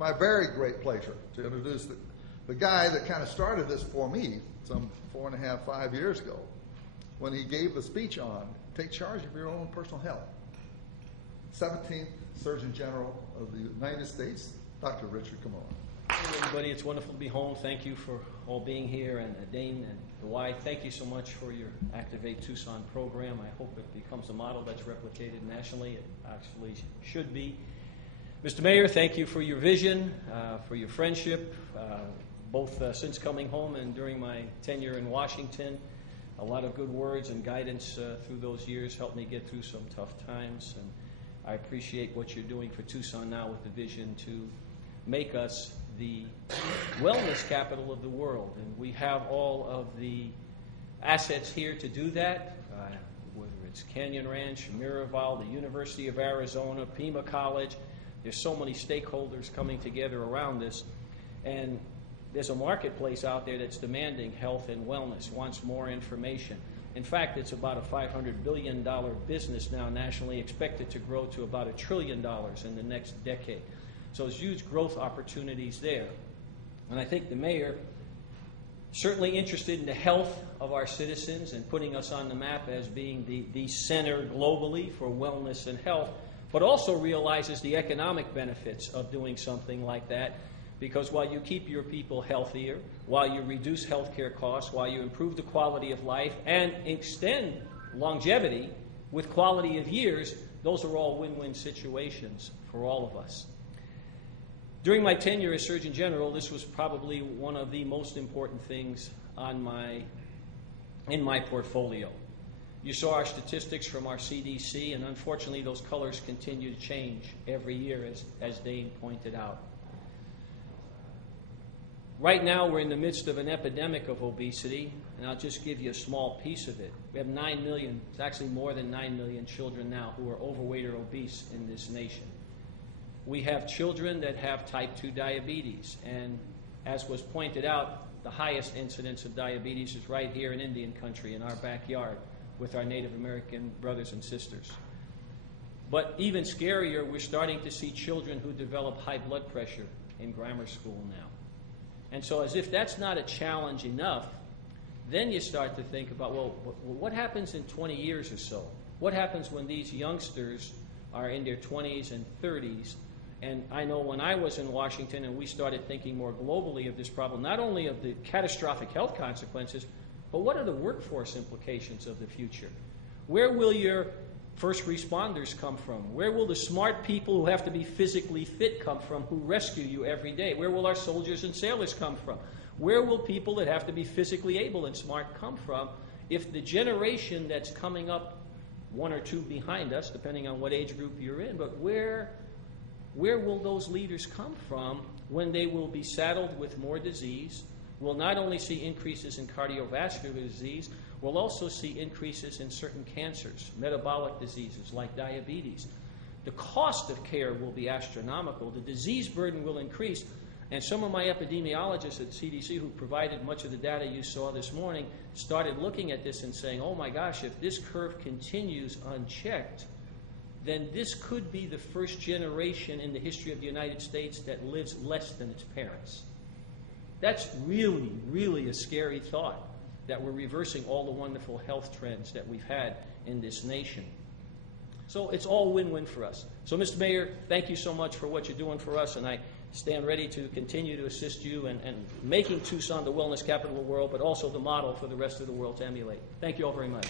my very great pleasure to introduce the guy that kind of started this for me some 4.5, 5 years ago when he gave the speech on take charge of your own personal health. 17th Surgeon General of the United States, Dr. Richard Carmona. Hey everybody, it's wonderful to be home. Thank you for all being here, and Dane and the wife, thank you so much for your Activate Tucson program. I hope it becomes a model that's replicated nationally. It actually should be. Mr. Mayor, thank you for your vision, for your friendship, both since coming home and during my tenure in Washington. A lot of good words and guidance through those years helped me get through some tough times, and I appreciate what you're doing for Tucson now with the vision to make us the wellness capital of the world. And we have all of the assets here to do that, whether it's Canyon Ranch, Miraval, the University of Arizona, Pima College. There's so many stakeholders coming together around this. And there's a marketplace out there that's demanding health and wellness, wants more information. In fact, it's about a $500 billion business now nationally, expected to grow to about $1 trillion in the next decade. So there's huge growth opportunities there. And I think the mayor, certainly interested in the health of our citizens and putting us on the map as being the center globally for wellness and health, but also realizes the economic benefits of doing something like that. Because while you keep your people healthier, while you reduce healthcare costs, while you improve the quality of life and extend longevity with quality of years, those are all win-win situations for all of us. During my tenure as Surgeon General, this was probably one of the most important things in my portfolio. You saw our statistics from our CDC, and unfortunately those colors continue to change every year, as Dane pointed out. Right now, we're in the midst of an epidemic of obesity, and I'll just give you a small piece of it. We have 9 million, it's actually more than 9 million children now who are overweight or obese in this nation. We have children that have type 2 diabetes, and as was pointed out, the highest incidence of diabetes is right here in Indian country, in our backyard, with our Native American brothers and sisters. But even scarier, we're starting to see children who develop high blood pressure in grammar school now. And so as if that's not a challenge enough, then you start to think about, well, what happens in 20 years or so? What happens when these youngsters are in their 20s and 30s? And I know when I was in Washington and we started thinking more globally of this problem, not only of the catastrophic health consequences, but what are the workforce implications of the future? Where will your first responders come from? Where will the smart people who have to be physically fit come from, who rescue you every day? Where will our soldiers and sailors come from? Where will people that have to be physically able and smart come from if the generation that's coming up, 1 or 2 behind us, depending on what age group you're in, but where will those leaders come from when they will be saddled with more disease? We'll not only see increases in cardiovascular disease, we'll also see increases in certain cancers, metabolic diseases like diabetes. The cost of care will be astronomical. The disease burden will increase. And some of my epidemiologists at CDC who provided much of the data you saw this morning started looking at this and saying, oh my gosh, if this curve continues unchecked, then this could be the first generation in the history of the United States that lives less than its parents. That's really, really a scary thought, that we're reversing all the wonderful health trends that we've had in this nation. So it's all win-win for us. So, Mr. Mayor, thank you so much for what you're doing for us, and I stand ready to continue to assist you in making Tucson the wellness capital of the world, but also the model for the rest of the world to emulate. Thank you all very much.